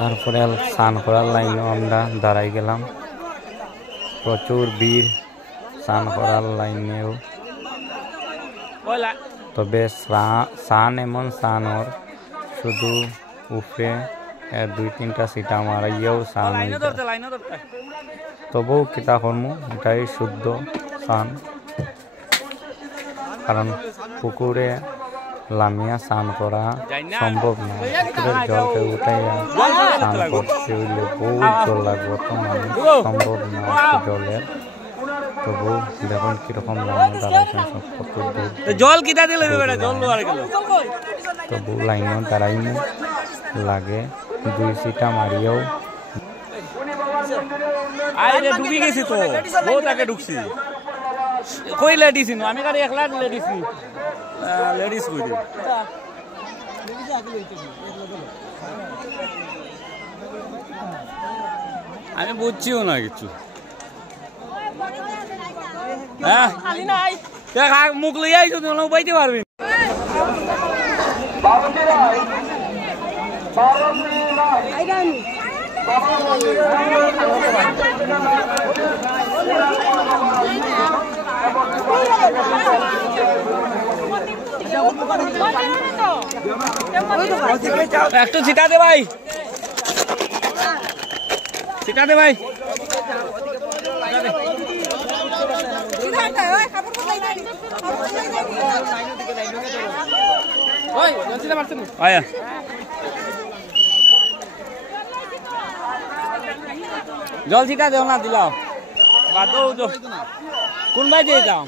তারপরে স্নান করার লাইনেও আমরা দাঁড়াই গেলাম। প্রচুর ভিড় স্নান করার লাইনেও। তবে স্নান এমন স্নান ওর শুধু উপরে 2-3টা সিটা মারাইয়াও স্নান হয়ে যায়। তবুও কিতা করমু, এটাই শুদ্ধ স্নান। কারণ পুকুরে লামিয়া স্নান করা সম্ভব না। পুকুরের জলকে উঠাইয়া স্নান করতে হইলে বহুত জল লাগবে, তো মানুষ সম্ভব না জলের। তবু দেখুন কিরকম লাইনে দাঁড়াইছেন সব, কত দূর জল কিটা দিলে তবু লাইনও দাঁড়াইমু লাগে। 2 সিটা মারিয়াও ডুবি গেছি তো, বহুত আগে ঢুকছি। কই লেডিস আমি গাড়ি একলা লেডিস লেডিস কই আমি বুঝছিও না কিছু। হ্যাঁ মুখ লইয়া আইছো তুমি বাইতে পারবি। একটু ছিটা দে ভাই, ছিটা দে ভাই। জল ছিটা দেও না দিলাও কোন ভাই দিয়ে যাও।